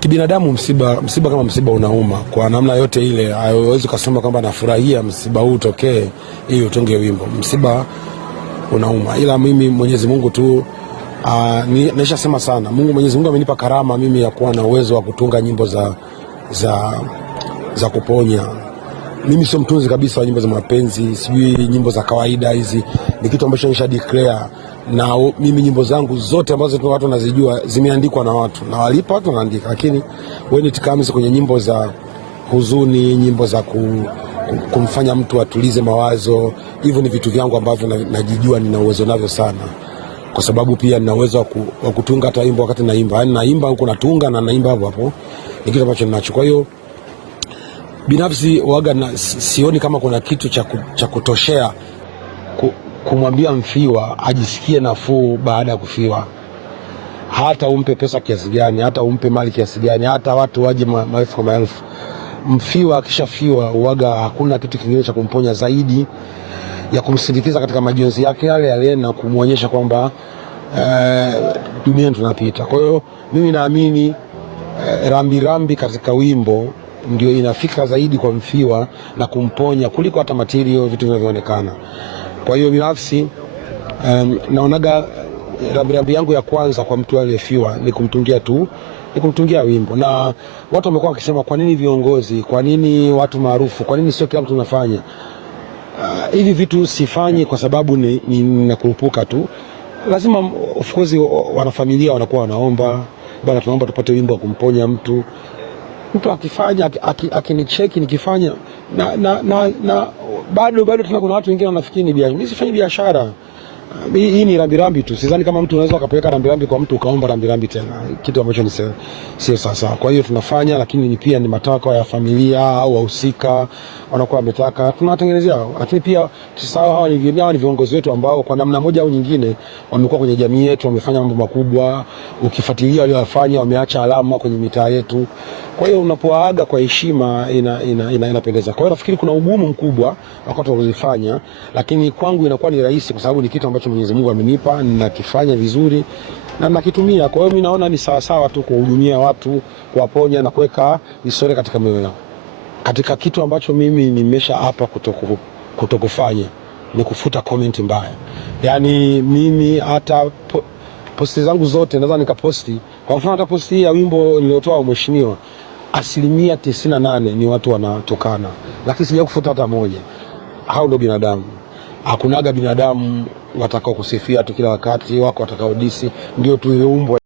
Kibinadamu msiba kama msiba unauma kwa namna yote ile. Haiwezi kusema kwamba nafurahia msiba huu utokee ili utunge wimbo. Msiba unauma, ila mimi Mwenyezi Mungu tu naisha sema sana. Mwenyezi Mungu amenipa karama mimi ya kuwa na uwezo wa kutunga nyimbo za kuponya. Mimi sio mtunzi kabisa wa nyimbo za mapenzi, sijui nyimbo za kawaida hizi. Ni kitu ambacho nisha declare, na mimi nyimbo zangu zote ambazo watu wanazijua zimeandikwa na watu, na walipa watu wanaandika. Lakini when it comes kwenye nyimbo za huzuni, nyimbo za kumfanya mtu atulize mawazo, hivyo ni vitu vyangu ambavyo najijua nina uwezo navyo sana, kwa sababu pia nina uwezo wa kutunga hata wimbo wakati naimba. Yaani naimba huko natunga na naimba hapo. Ni kitu ambacho ninacho. Kwa hiyo binafsi waga sioni kama kuna kitu cha kutoshea kumwambia mfiwa ajisikie nafuu baada ya kufiwa. Hata umpe pesa kiasi gani, hata umpe mali kiasi gani, hata watu waje maelfu kwa maelfu, mfiwa akishafiwa waga hakuna kitu kingine cha kumponya zaidi ya kumsindikiza katika majonzi yake yale na kumuonyesha kwamba duniani tunapita. Kwa hiyo mimi naamini rambirambi katika wimbo ndio inafika zaidi kwa mfiwa na kumponya kuliko hata material, vitu vinavyoonekana. Kwa hiyo binafsi naonaga rambirambi yangu ya kwanza kwa mtu aliyefiwa ni kumtungia wimbo. Na watu wamekuwa wakisema kwa nini viongozi, kwa nini watu maarufu, kwa nini sio kila mtu anafanya hivi vitu? Sifanyi kwa sababu ninakurupuka tu. Lazima of course wanafamilia wanakuwa wanaomba, bwana tunaomba tupate wimbo wa kumponya mtu. Mtu akifanya akinicheki nikifanya na bado tuna kuna watu wengine wanafikiri ni biashara. Mimi sifanyi biashara. Hii ni rambirambi tu. Sidhani kama mtu unaweza ukapeleka rambirambi kwa mtu ukaomba rambirambi tena, kitu ambacho sio sasa. Kwa hiyo tunafanya, lakini pia ni matakwa ya familia au wahusika wanakuwa wametaka, tunawatengenezea. Lakini pia tusahau hawa ni viongozi wetu ambao kwa namna moja au nyingine wamekuwa kwenye jamii yetu, wamefanya mambo makubwa. Ukifuatilia waliofanya, wameacha alama kwenye mitaa yetu. Kwa hiyo unapoaga kwa heshima inapendeza. Kwa hiyo nafikiri kuna ugumu mkubwa wakati wa kuzifanya, lakini kwangu inakuwa ni rahisi kwa sababu ni kitu ambacho Mwenyezi Mungu amenipa, ninakifanya vizuri na nakitumia. Kwa hiyo mimi naona ni sawa tu kuhudumia watu, kuwaponya na kuweka historia katika mioyo yao. Katika kitu ambacho mimi nimesha hapa kutokufanya ni kufuta comment mbaya. Yaani mimi hata posti zangu zote naweza nikaposti, kwa mfano hata posti ya wimbo niliotoa mheshimiwa, 98% ni watu wanatokana, lakini sija kufuta hata moja. Hao ndio binadamu. Hakunaga binadamu watakao kusifia tu kila wakati, wako watakao disi, ndio tulioumbwa.